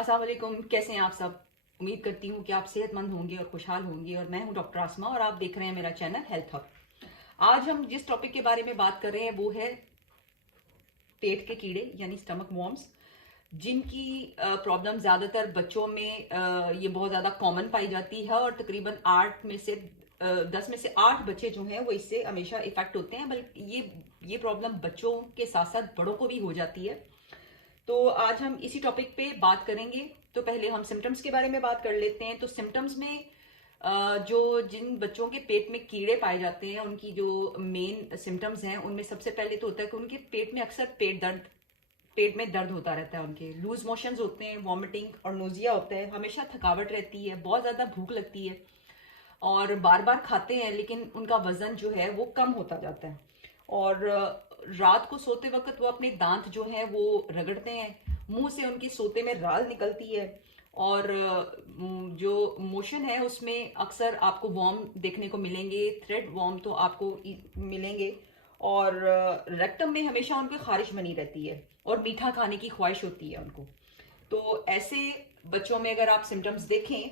अस्सलाम वालेकुम, कैसे हैं आप सब। उम्मीद करती हूँ कि आप सेहतमंद होंगे और खुशहाल होंगे। और मैं हूँ डॉक्टर आसमा और आप देख रहे हैं मेरा चैनल हेल्थ हब। आज हम जिस टॉपिक के बारे में बात कर रहे हैं वो है पेट के कीड़े यानी स्टमक वॉर्म्स, जिनकी प्रॉब्लम ज़्यादातर बच्चों में ये बहुत ज़्यादा कॉमन पाई जाती है। और तकरीबन 10 में से 8 बच्चे जो हैं वो इससे हमेशा इफेक्ट होते हैं। बल्कि ये प्रॉब्लम बच्चों के साथ साथ बड़ों को भी हो जाती है। तो आज हम इसी टॉपिक पे बात करेंगे। तो पहले हम सिम्टम्स के बारे में बात कर लेते हैं। तो सिम्टम्स में जो जिन बच्चों के पेट में कीड़े पाए जाते हैं उनकी जो मेन सिम्टम्स हैं उनमें सबसे पहले तो होता है कि उनके पेट में अक्सर पेट में दर्द होता रहता है। उनके लूज मोशंस होते हैं, वॉमिटिंग और नोजिया होता है, हमेशा थकावट रहती है, बहुत ज़्यादा भूख लगती है और बार बार खाते हैं लेकिन उनका वजन जो है वो कम होता जाता है। और रात को सोते वक्त वो अपने दांत जो हैं वो रगड़ते हैं, मुंह से उनके सोते में राल निकलती है। और जो मोशन है उसमें अक्सर आपको वॉर्म देखने को मिलेंगे, थ्रेड वॉर्म तो आपको मिलेंगे। और रेक्टम में हमेशा उनकी खारिश बनी रहती है और मीठा खाने की ख्वाहिश होती है उनको। तो ऐसे बच्चों में अगर आप सिम्टम्स देखें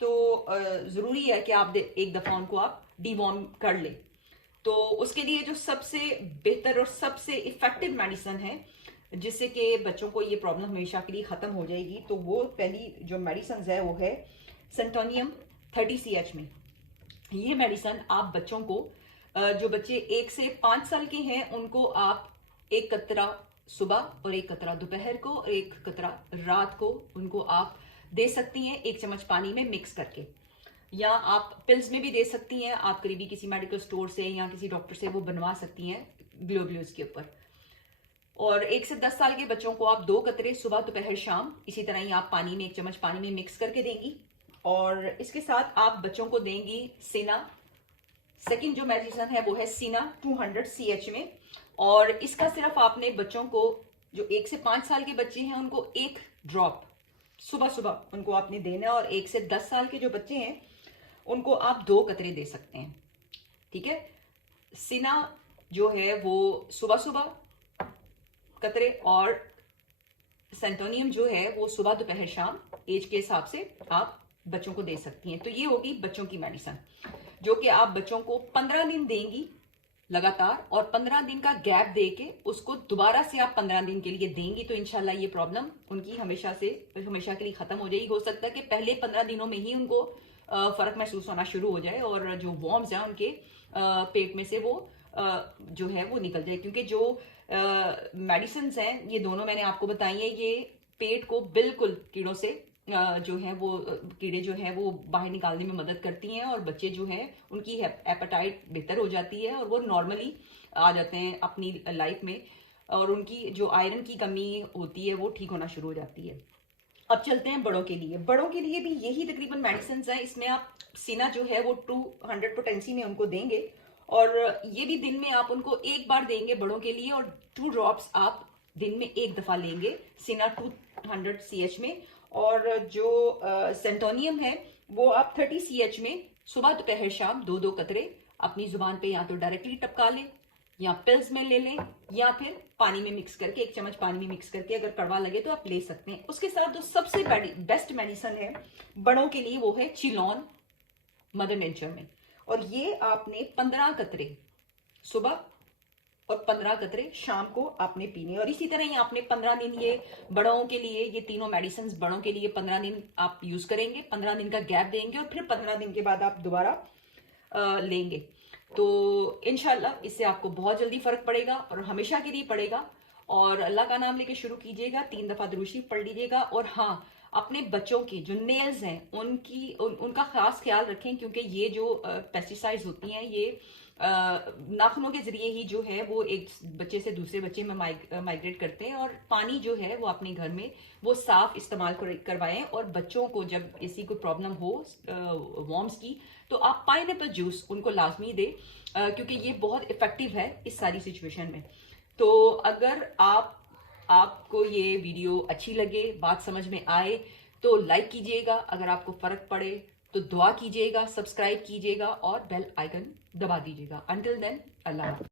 तो ज़रूरी है कि आप एक दफ़ा उनको आप डीवॉर्म कर लें। तो उसके लिए जो सबसे बेहतर और सबसे इफेक्टिव मेडिसिन है जिससे कि बच्चों को ये प्रॉब्लम हमेशा के लिए ख़त्म हो जाएगी, तो वो पहली जो मेडिसिन है वो है सेंटोनियम 30 CH में। ये मेडिसिन आप बच्चों को जो बच्चे 1 से 5 साल के हैं उनको आप एक कतरा सुबह और एक कतरा दोपहर को और एक कतरा रात को उनको आप दे सकती हैं, 1 चम्मच पानी में मिक्स करके। या आप पिल्स में भी दे सकती हैं, आप करीबी किसी मेडिकल स्टोर से या किसी डॉक्टर से वो बनवा सकती हैं ग्लोब्यूल्स के ऊपर। और 1 से 10 साल के बच्चों को आप 2 कतरे सुबह दोपहर शाम इसी तरह ही आप पानी में 1 चम्मच पानी में मिक्स करके देंगी। और इसके साथ आप बच्चों को देंगी सीना। सेकंड जो मेडिसिन है वो है सीना 200 CH में। और इसका सिर्फ आपने बच्चों को जो 1 से 5 साल के बच्चे हैं उनको 1 ड्रॉप सुबह सुबह उनको आपने देना है। और 1 से 10 साल के जो बच्चे हैं उनको आप 2 कतरे दे सकते हैं। ठीक है, सीना जो है वो सुबह सुबह कतरे और सेंटोनियम जो है वो सुबह दोपहर शाम एज के हिसाब से आप बच्चों को दे सकती हैं। तो ये होगी बच्चों की मेडिसिन जो कि आप बच्चों को 15 दिन देंगी लगातार, और 15 दिन का गैप दे के उसको दोबारा से आप 15 दिन के लिए देंगी। तो इंशाल्लाह ये प्रॉब्लम उनकी हमेशा के लिए खत्म हो जाएगी। हो सकता है कि पहले 15 दिनों में ही उनको फर्क महसूस होना शुरू हो जाए और जो वॉर्म्स हैं उनके पेट में से वो जो है वो निकल जाए। क्योंकि जो मेडिसिन हैं ये दोनों मैंने आपको बताई है, ये पेट को बिल्कुल कीड़ों से जो है वो कीड़े जो है वो बाहर निकालने में मदद करती हैं। और बच्चे जो हैं उनकी एपेटाइट बेहतर हो जाती है और वो नॉर्मली आ जाते हैं अपनी लाइफ में। और उनकी जो आयरन की कमी होती है वो ठीक होना शुरू हो जाती है। अब चलते हैं बड़ों के लिए। बड़ों के लिए भी यही तकरीबन मेडिसिन हैं। इसमें आप सीना जो है वो 200 पोटेंसी में उनको देंगे और ये भी दिन में आप उनको एक बार देंगे बड़ों के लिए। और 2 ड्रॉप्स आप दिन में एक दफा लेंगे सीना 200 CH में। और जो सेंटोनियम है वो आप 30 CH में सुबह दोपहर शाम 2-2 कतरे अपनी जुबान पे या तो डायरेक्टली टपका लें या पिल्स में ले लें या फिर पानी में मिक्स करके 1 चम्मच पानी में मिक्स करके अगर कड़वा लगे तो आप ले सकते हैं। उसके साथ जो सबसे बेस्ट मेडिसिन है बड़ों के लिए वो है चिलॉन मदर नेचर में। और ये आपने 15 कतरे सुबह और 15 कतरे शाम को आपने पीने। और इसी तरह ही आपने 15 दिन ये बड़ों के लिए ये तीनों मेडिसिन बड़ों के लिए 15 दिन आप यूज करेंगे, 15 दिन का गैप देंगे और फिर 15 दिन के बाद आप दोबारा लेंगे। तो इंशाल्लाह इससे आपको बहुत जल्दी फर्क पड़ेगा और हमेशा के लिए पड़ेगा। और अल्लाह का नाम लेके शुरू कीजिएगा, 3 दफा दुरूद शरीफ पढ़ लीजिएगा। और हाँ, अपने बच्चों की जो नेल्स हैं उनका खास ख्याल रखें, क्योंकि ये जो पेस्टिसाइड्स होती हैं ये नाखूनों के जरिए ही जो है वो एक बच्चे से दूसरे बच्चे में माइग्रेट करते हैं। और पानी जो है वो अपने घर में वो साफ इस्तेमाल करवाएं। और बच्चों को जब ऐसी कोई प्रॉब्लम हो वॉर्म्स की तो आप पाइनएप्पल जूस उनको लाजमी दे, क्योंकि ये बहुत इफेक्टिव है इस सारी सिचुएशन में। तो अगर आपको ये वीडियो अच्छी लगे, बात समझ में आए तो लाइक कीजिएगा। अगर आपको फर्क पड़े तो दुआ कीजिएगा, सब्सक्राइब कीजिएगा और बेल आइकन दबा दीजिएगा। अंटिल देन, अल्लाह हाफ़िज़।